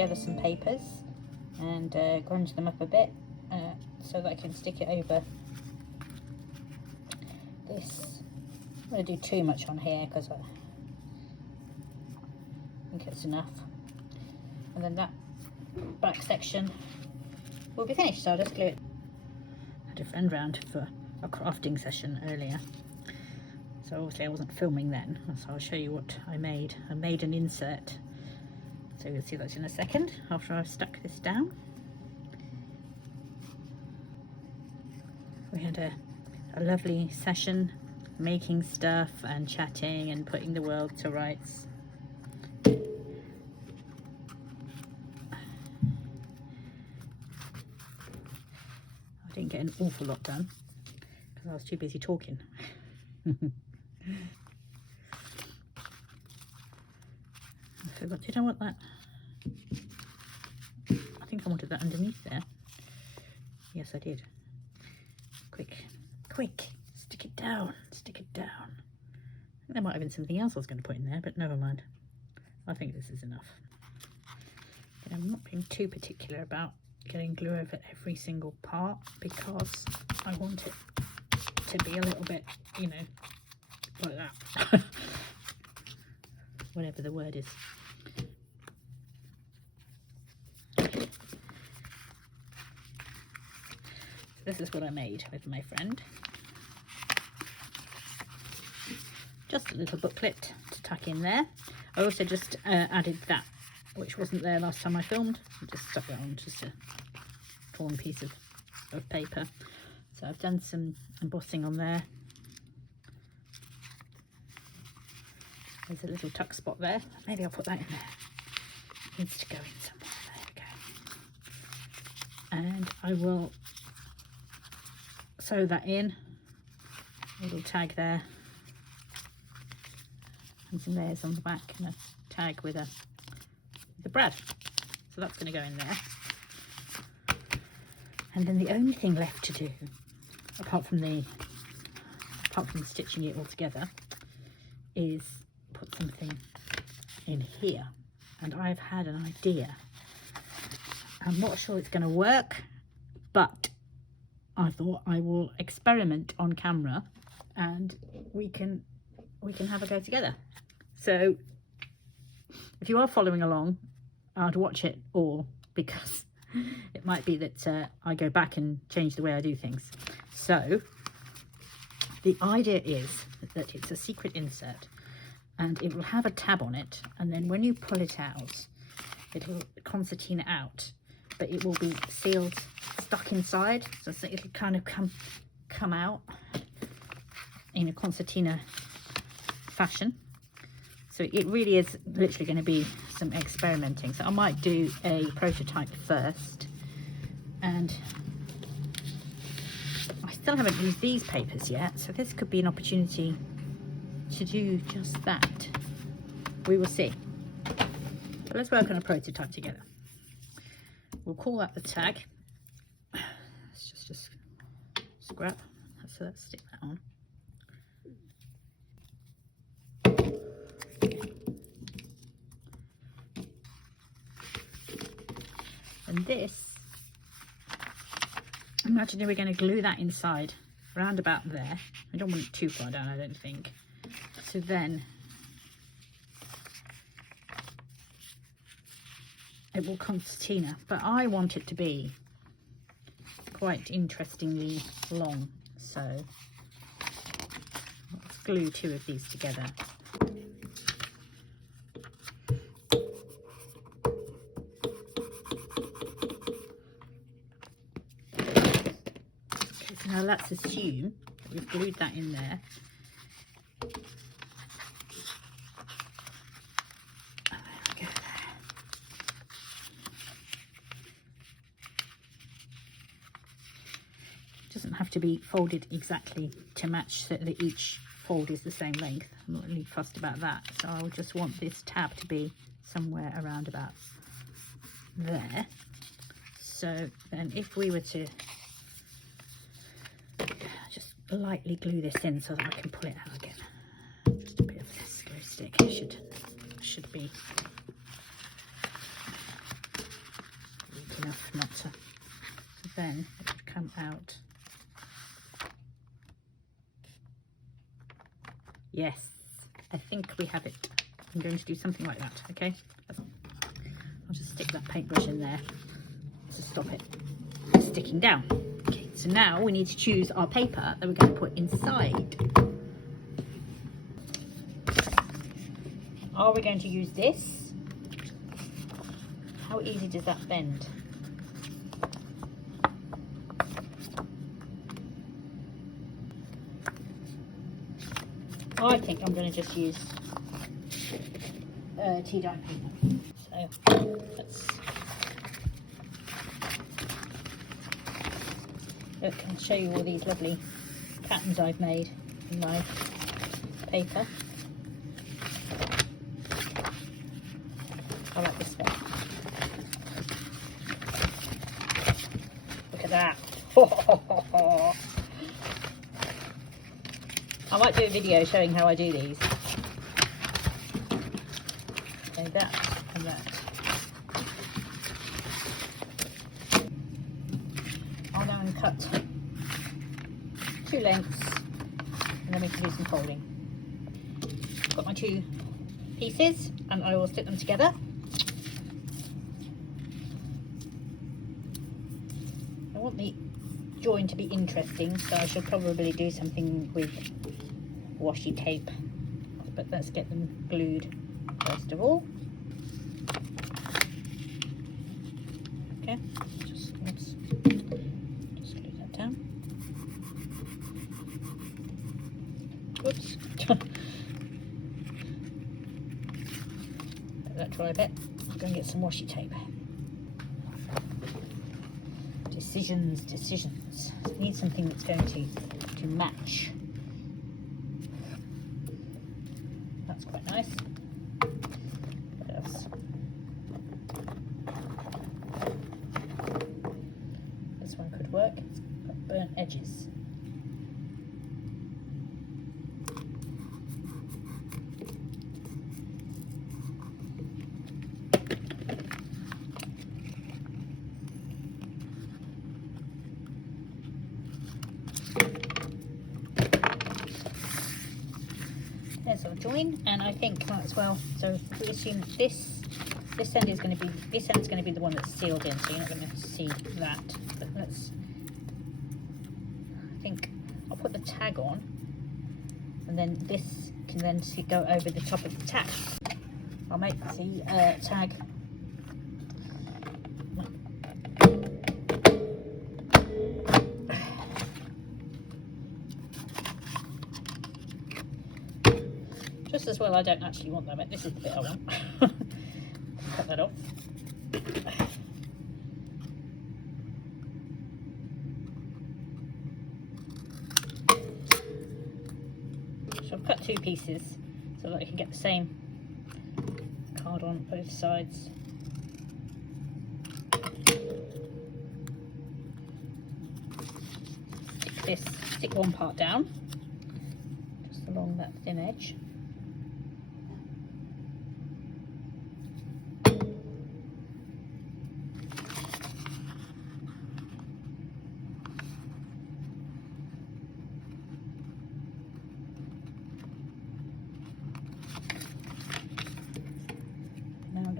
together some papers and grunge them up a bit so that I can stick it over this. I'm going to do too much on here because I think it's enough. And then that back section will be finished, so I'll just glue it. I had a friend round for a crafting session earlier, so obviously I wasn't filming then, so I'll show you what I made. I made an insert, so you'll see that in a second after I've stuck this down. We had a lovely session, making stuff and chatting and putting the world to rights. I didn't get an awful lot done because I was too busy talking. I forgot, did I want that? I think I wanted that underneath there. Yes, I did. Quick, quick, stick it down, stick it down. I think there might have been something else I was going to put in there, but never mind. I think this is enough. And I'm not being too particular about getting glue over every single part because I want it to be a little bit, you know, like that. Whatever the word is. So this is what I made with my friend. Just a little booklet to tuck in there. I also just added that, which wasn't there last time I filmed. I just stuck that on, just a torn piece of paper. So I've done some embossing on there. There's a little tuck spot there. Maybe I'll put that in there. It needs to go in somewhere. There we go. And I will sew that in. A little tag there. And some layers on the back and a tag with the brad. So that's going to go in there. And then the only thing left to do, apart from stitching it all together, is put something in here. And I've had an idea. I'm not sure it's going to work, but I thought I will experiment on camera and we can have a go together. So if you are following along, I'd watch it all because it might be that I go back and change the way I do things. So the idea is that it's a secret insert and it will have a tab on it, and then when you pull it out, it will concertina out, but it will be sealed, stuck inside, so it'll kind of come out in a concertina fashion. So it really is literally going to be some experimenting. So I might do a prototype first, and I still haven't used these papers yet, so this could be an opportunity to do just that. We will see. But let's work on a prototype together. We'll call that the tag. It's just a scrap, so let's stick that on. And this, imagine we're going to glue that inside, round about there. I don't want it too far down, I don't think. So then it will concertina, but I want it to be quite interestingly long. So let's glue two of these together. Now let's assume that we've glued that in there. Oh, there we go. It doesn't have to be folded exactly to match so that each fold is the same length. I'm not really fussed about that. So I'll just want this tab to be somewhere around about there. So then if we were to just lightly glue this in so that I can pull it out again. Just a bit of this glue stick should be enough not to. So then it would come out. Yes, I think we have it. I'm going to do something like that, okay? I'll just stick that paintbrush in there to stop it sticking down. Okay, so now we need to choose our paper that we're going to put inside. Are we going to use this? How easy does that bend? I think I'm going to just use tea dye paper. So let's look and show you all these lovely patterns I've made in my paper. I like this one. Look at that. I might do a video showing how I do these. So that and that. I'll now cut 2 lengths and then we can do some folding. I've got my 2 pieces and I will stick them together. I want the join to be interesting, so I should probably do something with washi tape, but let's get them glued first of all. Okay, just glue that down. Oops. Let that dry a bit. I'm going to get some washi tape. Decisions. So I need something that's going to match. That's quite nice. What else? This one could work. It's got burnt edges. There's our join, and I think might as well. So if we assume this end is going to be the one that's sealed in, so you're not going to see that. But let's. I think I'll put the tag on, and then this can then go over the top of the tag. I'll make the tag. Just as well, I don't actually want that bit. This is the bit I want. Cut that off. So I've cut 2 pieces so that I can get the same card on both sides. Stick one part down, just along that thin edge.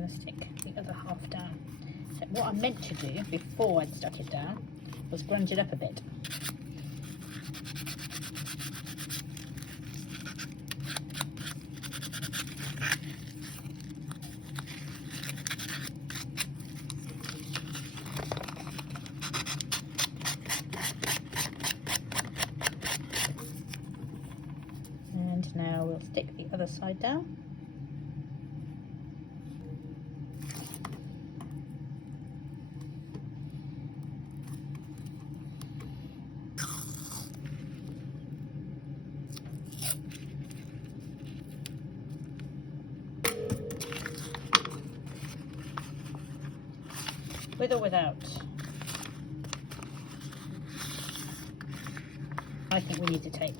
Stick the other half down. So what I meant to do before I'd stuck it down was grunge it up a bit. And now we'll stick the other side down. With or without? I think we need the tape.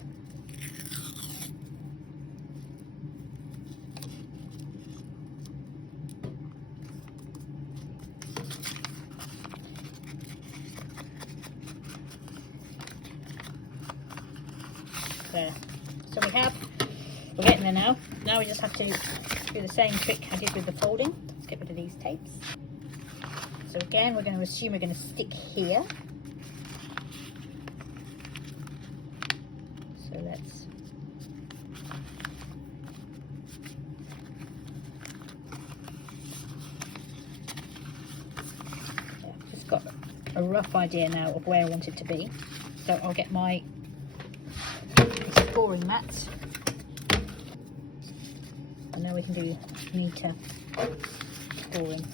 There. So we're getting there now. Now we just have to do the same trick I did with the folding. Let's get rid of these tapes. So again, we're going to assume we're going to stick here. So let's just got a rough idea now of where I want it to be. So I'll get my pouring mats. And now we can do neater pouring.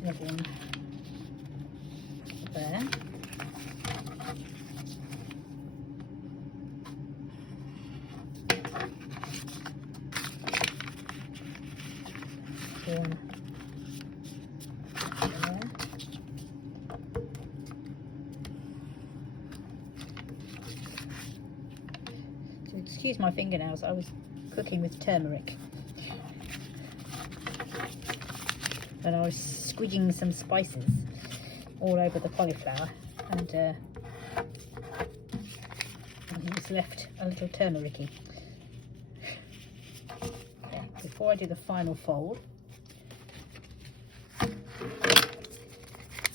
Another one there. One there. So excuse my fingernails, I was cooking with turmeric. And I was squidging some spices all over the cauliflower, and it was left a little turmeric-y. Okay, before I do the final fold,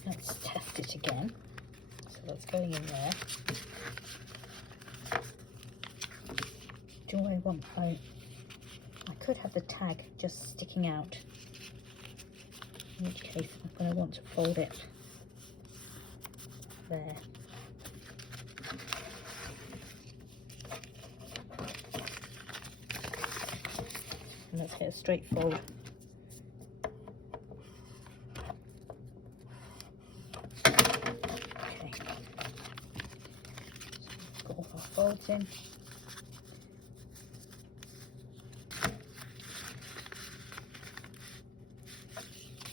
let's test it again. So that's going in there. Do I want? I could have the tag just sticking out. In which case I'm going to want to fold it there. And let's get a straight fold. Okay. So got all our folds in.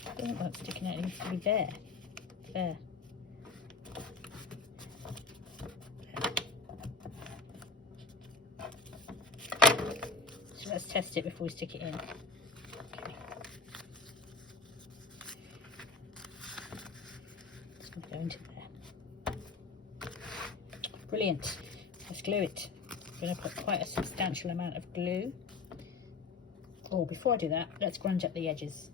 I don't want that sticking out, it needs to be there. There. So let's test it before we stick it in. Okay. It's going to go into there. Brilliant. Let's glue it. I'm going to put quite a substantial amount of glue. Oh, before I do that, let's grunge up the edges.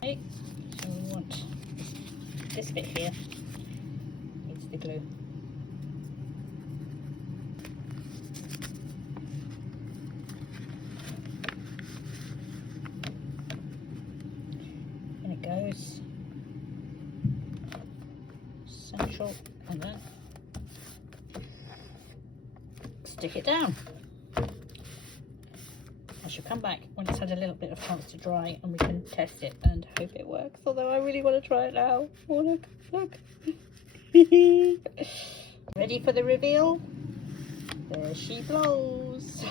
Okay, so we want this bit here needs the glue. And it goes central, and then stick it down. I shall come back when it's had a little bit of chance to dry and we can test it and hope it works, although I really want to try it now. Oh, look, look. Ready for the reveal? There she blows.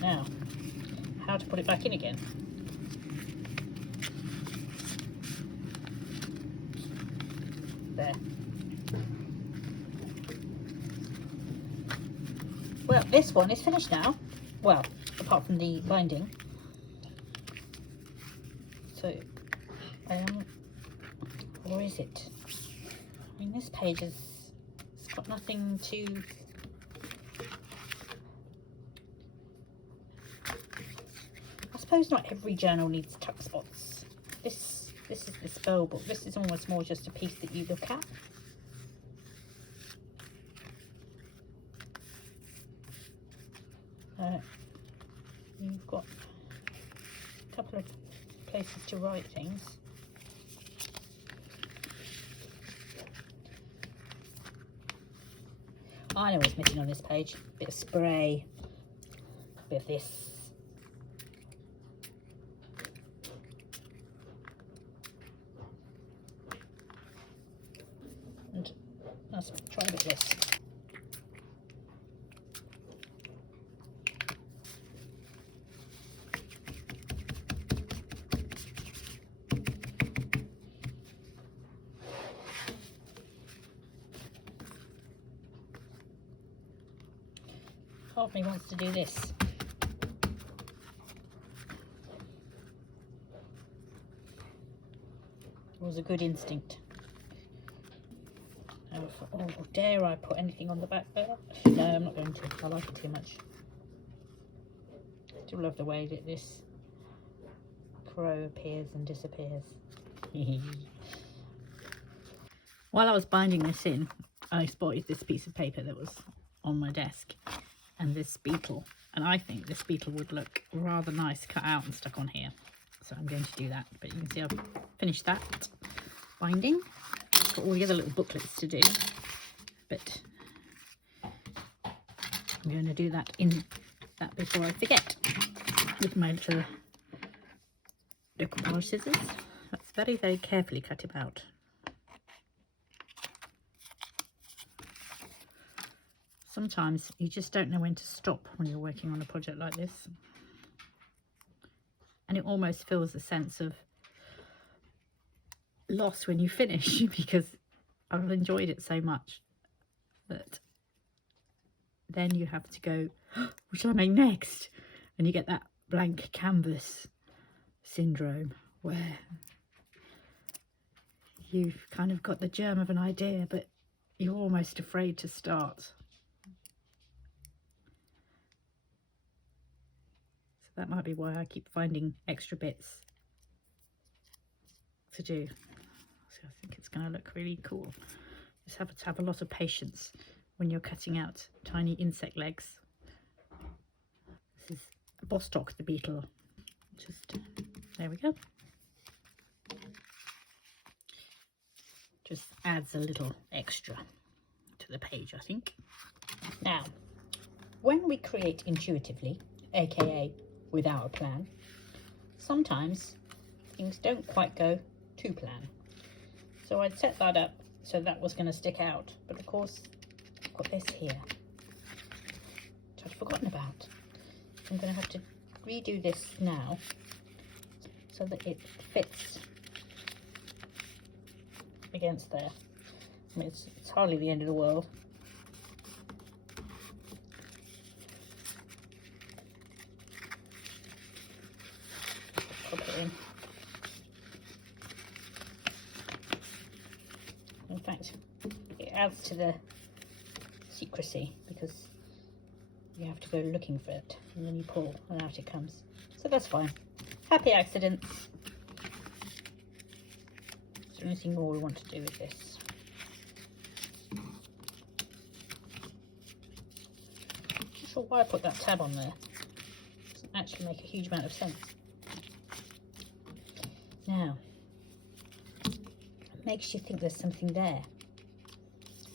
Now, how to put it back in again? There. Well, this one is finished now. Well, apart from the binding. So, or is it? I mean, this page it's got nothing to. I suppose not every journal needs tuck spots. This is the spell book. This is almost more just a piece that you look at. You've got a couple of places to write things. I know what's missing on this page. Bit of spray, bit of this. And let's try a bit of this. Part of me wants to do this. It was a good instinct. Oh, dare I put anything on the back there? No, I'm not going to. I like it too much. I do love the way that this crow appears and disappears. While I was binding this in, I spotted this piece of paper that was on my desk and this beetle, and I think this beetle would look rather nice cut out and stuck on here, so I'm going to do that. But you can see I've finished that binding. Got all the other little booklets to do, but I'm going to do that before I forget with my little decoupage scissors. Let's very, very carefully cut him out. Sometimes you just don't know when to stop when you're working on a project like this, and it almost feels a sense of loss when you finish, because I've enjoyed it so much that then you have to go, oh, what shall I make next? And you get that blank canvas syndrome where you've kind of got the germ of an idea, but you're almost afraid to start. So that might be why I keep finding extra bits to do. So I think it's going to look really cool. Just have to have a lot of patience when you're cutting out tiny insect legs. This is Bostock the beetle. Just, there we go. Just adds a little extra to the page, I think. Now, when we create intuitively, aka without a plan, sometimes things don't quite go to plan. So I'd set that up so that was going to stick out, but of course I've got this here which I'd forgotten about. I'm going to have to redo this now so that it fits against there. I mean, it's hardly the end of the world. Pop it in. In fact, it adds to the secrecy because you have to go looking for it, and then you pull and out it comes. So that's fine. Happy accidents. Is there anything more we want to do with this? Not sure why I put that tab on there. It doesn't actually make a huge amount of sense. Now, it makes you think there's something there,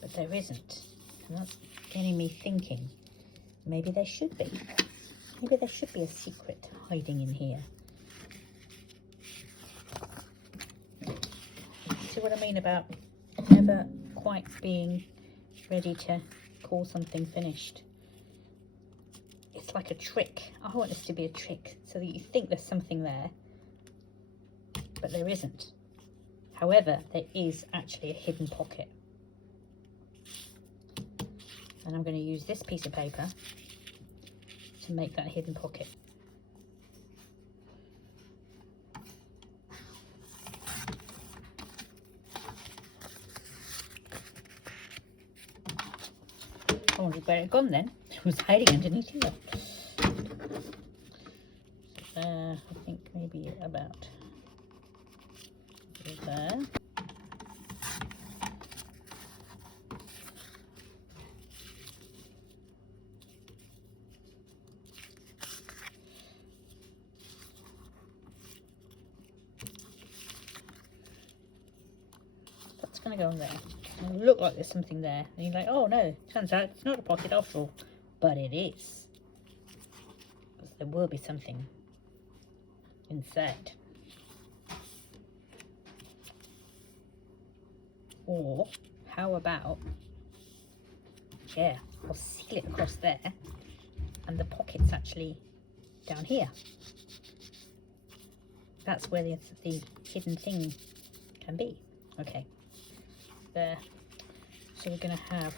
but there isn't. And that's getting me thinking, maybe there should be. Maybe there should be a secret hiding in here. See what I mean about never quite being ready to call something finished? It's like a trick. I want this to be a trick so that you think there's something there, but there isn't. However, there is actually a hidden pocket. And I'm going to use this piece of paper to make that hidden pocket. I wondered where it had gone then. It was hiding underneath here. So there, I think maybe about there. going to go on there. It'll look like there's something there. And you're like, oh no, turns out it's not a pocket after all. But it is. Because there will be something inside. Or, how about, yeah, I'll seal it across there. And the pocket's actually down here. That's where the hidden thing can be. Okay, there. So we're going to have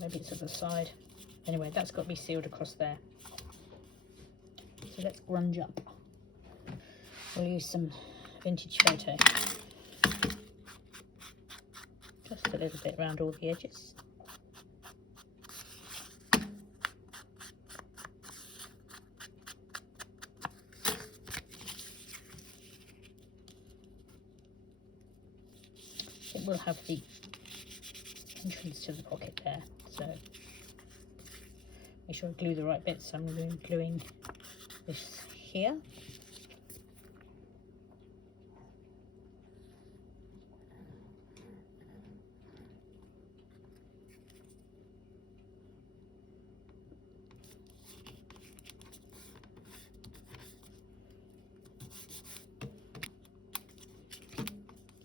maybe it's at the side. Anyway, that's got to be sealed across there. So let's grunge up. We'll use some vintage photo. Just a little bit around all the edges. It will have the entrance to the pocket there, so make sure I glue the right bits. So I'm gluing this here.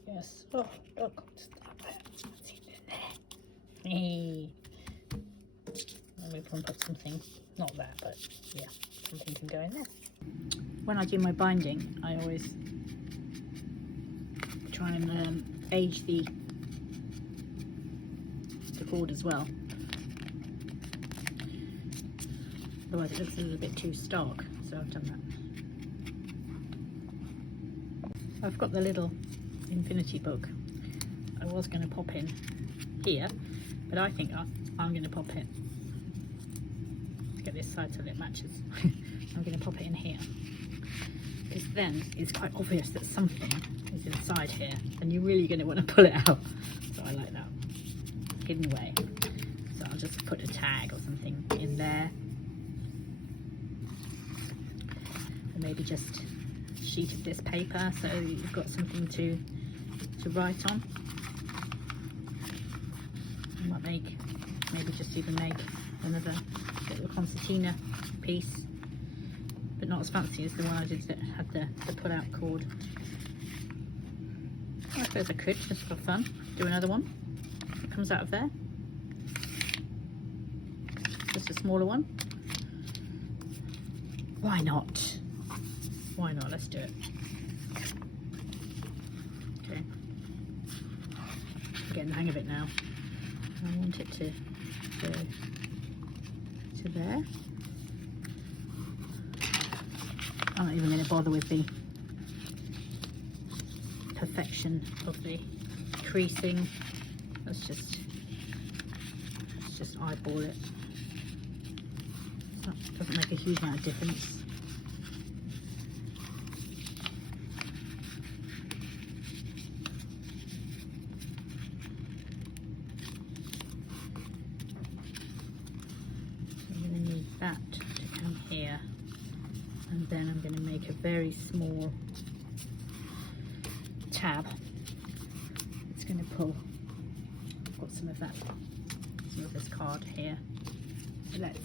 Yes. Oh, look. Hey. And we can put something, not that, but yeah, something can go in there. When I do my binding, I always try and age the cord as well. Otherwise it looks a little bit too stark, so I've done that. I've got the little infinity book. I was going to pop in here, but I think I'm going to pop it, get this side so it matches. I'm going to pop it in here, because then it's quite obvious that something is inside here and you're really going to want to pull it out. So I like that, hidden away. So I'll just put a tag or something in there, and maybe just a sheet of this paper so you've got something to write on. I might maybe just even make another little concertina piece, but not as fancy as the one I did that had the pull-out cord. I suppose I could, just for fun, do another one. It comes out of there. Just a smaller one. Why not? Why not? Let's do it. Okay. I'm getting the hang of it now. I want it to go to there. I'm not even going to bother with the perfection of the creasing. Let's just eyeball it. It doesn't make a huge amount of difference. That to come here, and then I'm going to make a very small tab. It's going to pull. I've got some of this card here. So let's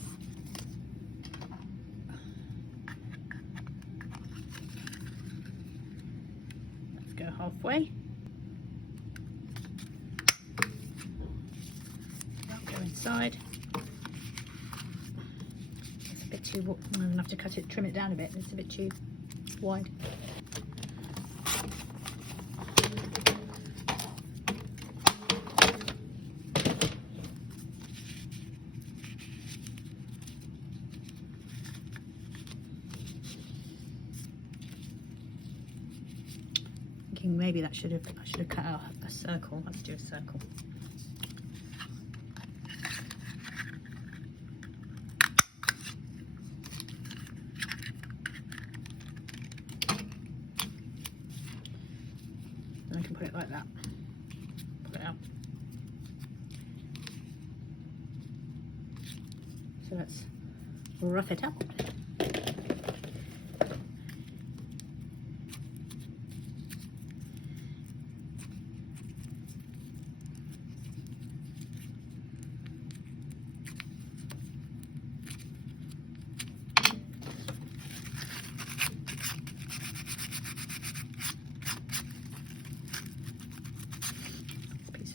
go halfway. I'll go inside. I'm going to have to trim it down a bit. It's a bit too wide. Thinking maybe I should have cut out a circle. Let's do a circle. Then I can put it like that. Pull it out. So let's rough it up.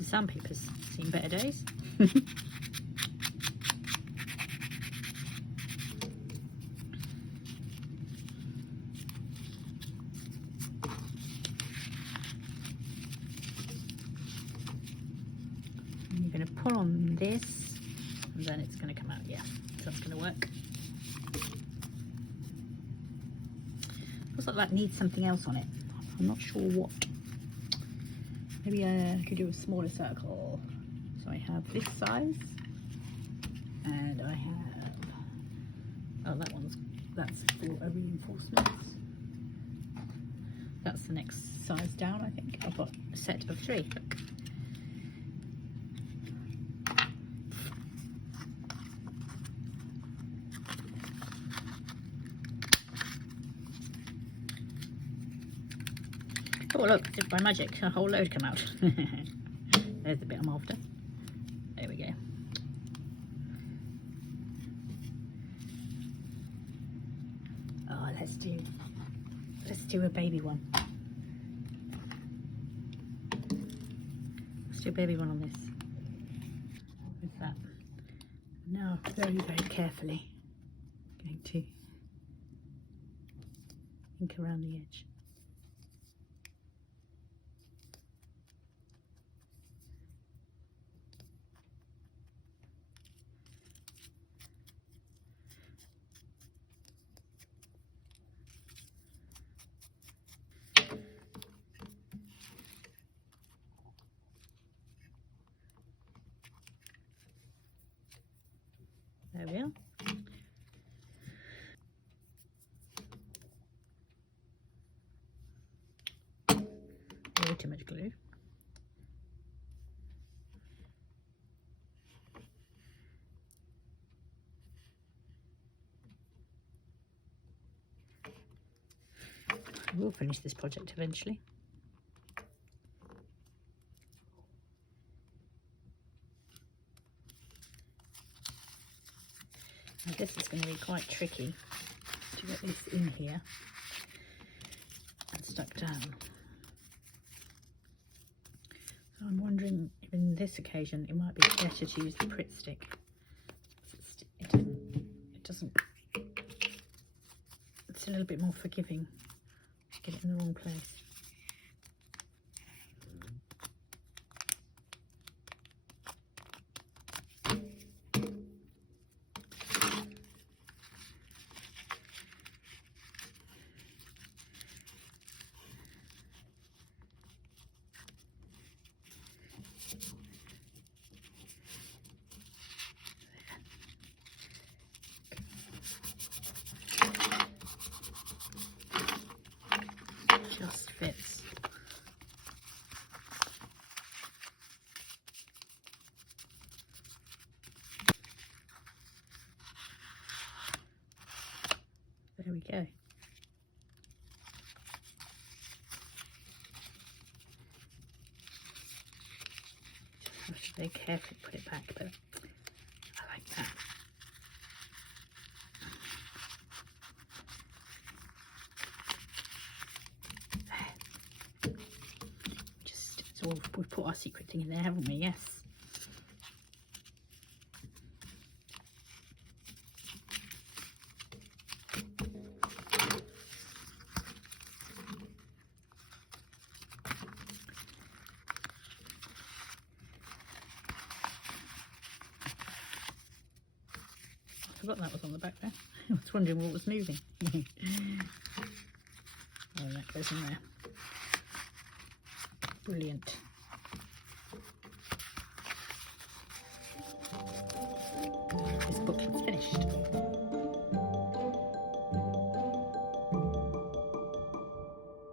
sandpaper's seen better days. And you're going to pull on this, and then it's going to come out. Yeah, so that's going to work. Looks like that needs something else on it. I'm not sure what. Maybe I could do a smaller circle. So I have this size, and I have, oh, that's for a reinforcement. That's the next size down, I think. I've got a set of 3. Look. Oh look, just by magic, a whole load come out. There's the bit I'm after. There we go. Oh, let's do a baby one. Let's do a baby one on this. With that. Now, very, very carefully, going to ink around the edge. There we are. Way too much glue. We'll finish this project eventually. I guess it's going to be quite tricky to get this in here and stuck down. So I'm wondering if in this occasion it might be better to use the Pritt stick. It doesn't, it's a little bit more forgiving to get it in the wrong place. Just fits. There we go. Just have to very carefully put it back, but I like that. So we've put our secret thing in there, haven't we? Yes. I forgot that was on the back there. I was wondering what was moving. Oh, that goes in there. Brilliant. This booklet's finished.